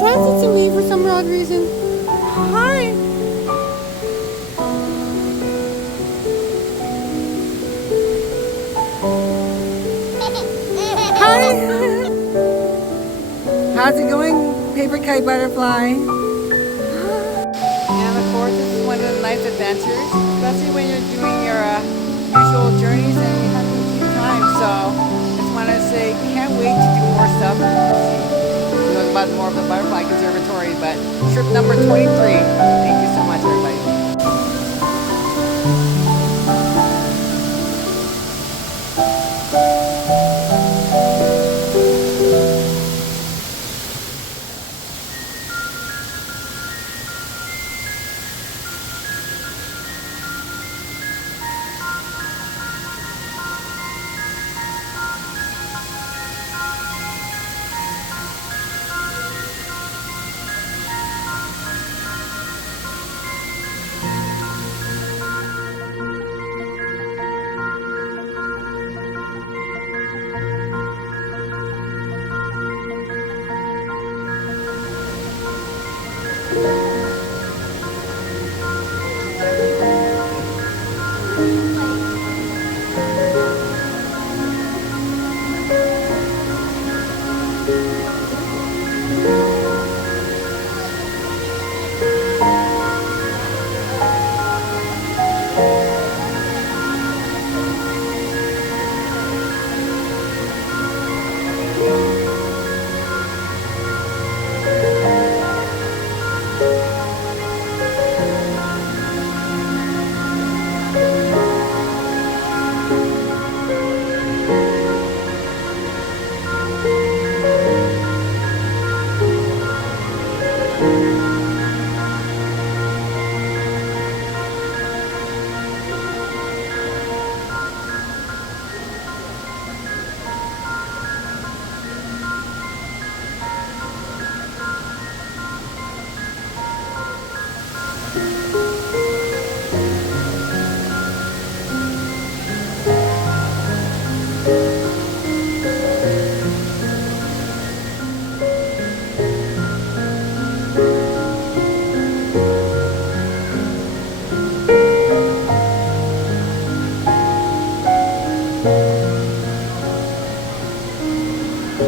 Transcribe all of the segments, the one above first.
attracted to me for some odd reason. Hi. Hi. How's it going, paper kite butterfly? And of course, this is one of the nice adventures, especially when you're doing your usual journeys and you have a few times. So, just want to say, can't wait to do more stuff. Who knows about more of the Butterfly Conservatory, but trip number 23. Thank you so much, everybody. Ooh.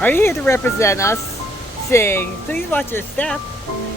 Are you here to represent us? Saying, please watch your step,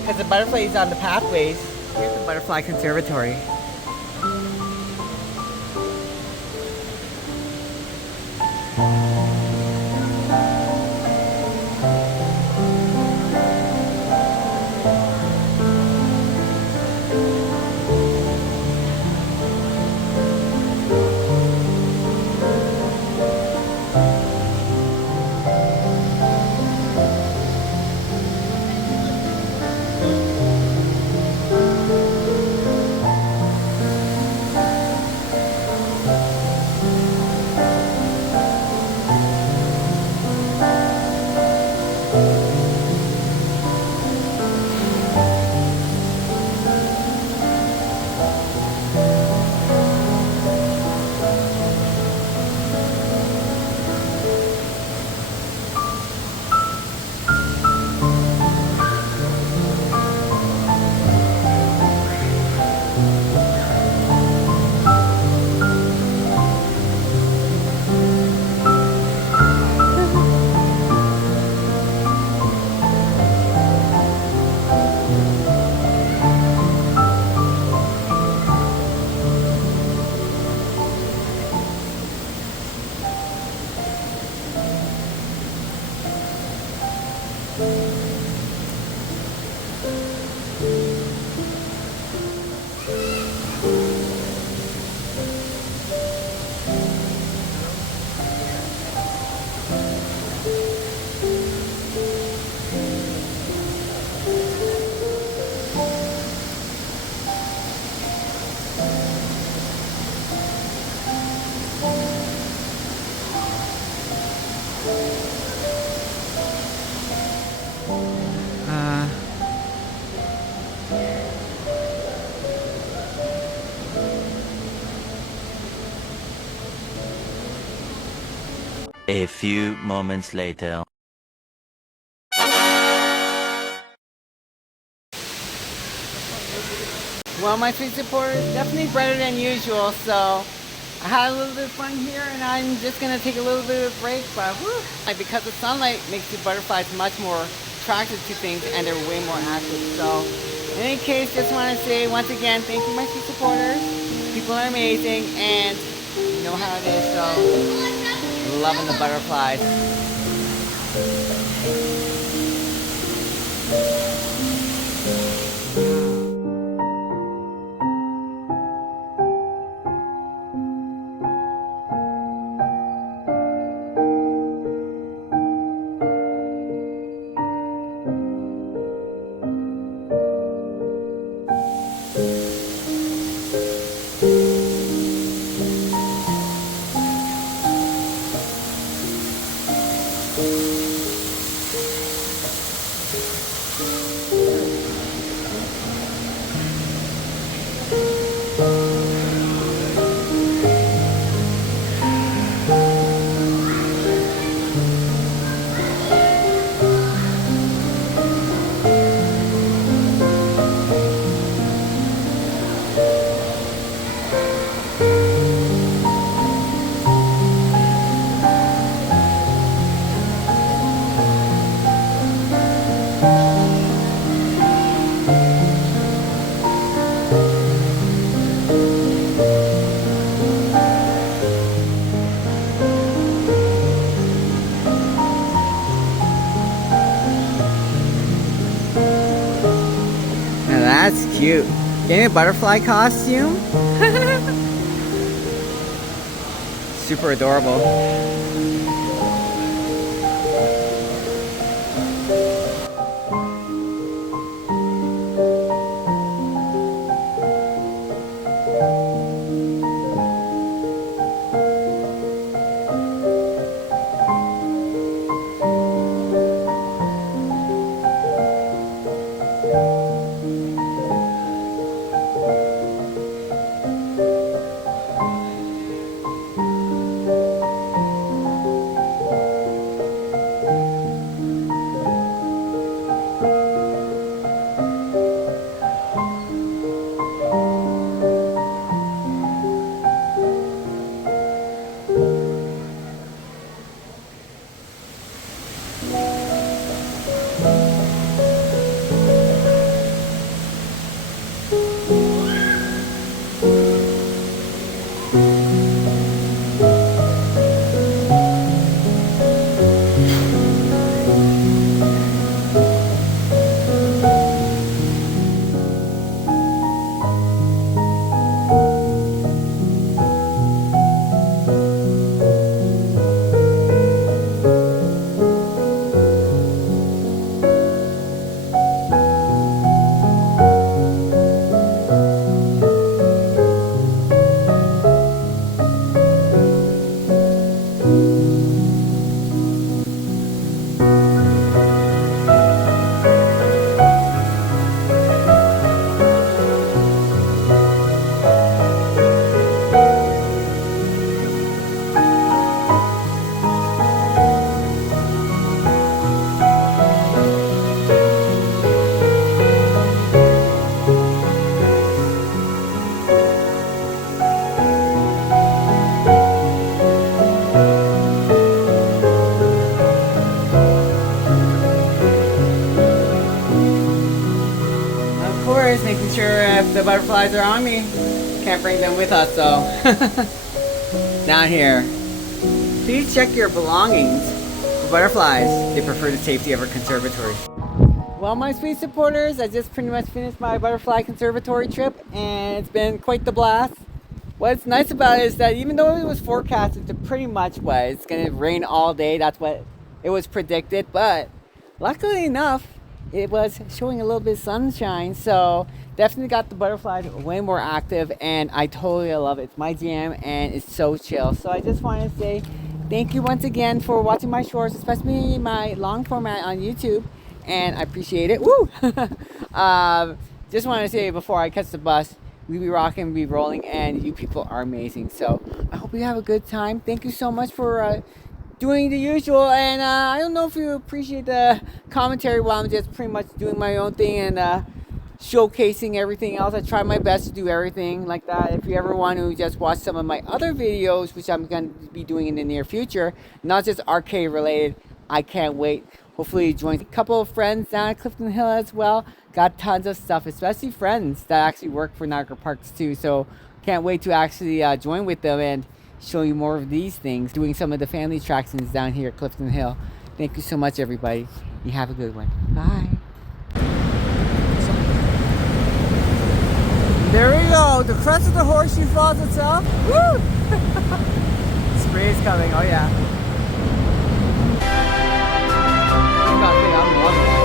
because the butterfly is on the pathways. Here's the Butterfly Conservatory. A few moments later. Well, my sweet supporters, definitely brighter than usual, so I had a little bit of fun here, and I'm just going to take a little bit of a break, but whew, because the sunlight makes the butterflies much more attracted to things, and they're way more active. So, in any case, just want to say once again, thank you, my sweet supporters. People are amazing, and you know how it is, so loving the butterflies. That's cute. Getting a butterfly costume? Super adorable. Of course, making sure if the butterflies are on me, can't bring them with us, so. Down here. Please check your belongings. For butterflies, they prefer the safety of our conservatory. Well, my sweet supporters, I just pretty much finished my Butterfly Conservatory trip, and it's been quite the blast. What's nice about it is that even though it was forecasted to pretty much what, it's going to rain all day, that's what it was predicted, but luckily enough, it was showing a little bit of sunshine, so definitely got the butterflies way more active, and I totally love it. It's my jam, and it's so chill. So I just want to say thank you once again for watching my shorts, especially my long format on YouTube, and I appreciate it. Woo! Just want to say before I catch the bus, we be rocking, we be rolling, and you people are amazing. So I hope you have a good time. Thank you so much for doing the usual, and I don't know if you appreciate the commentary while I'm just pretty much doing my own thing and showcasing everything else. I try my best to do everything like that. If you ever want to just watch some of my other videos, which I'm going to be doing in the near future, not just arcade related, I can't wait. Hopefully you join a couple of friends down at Clifton Hill as well. Got tons of stuff, especially friends that actually work for Niagara Parks too, so can't wait to actually join with them and show you more of these things, doing some of the family attractions down here at Clifton Hill. Thank you so much, everybody. You have a good one. Bye. There we go. The crest of the Horseshoe Falls itself. Woo! Spray is coming. Oh yeah. I'm loving it.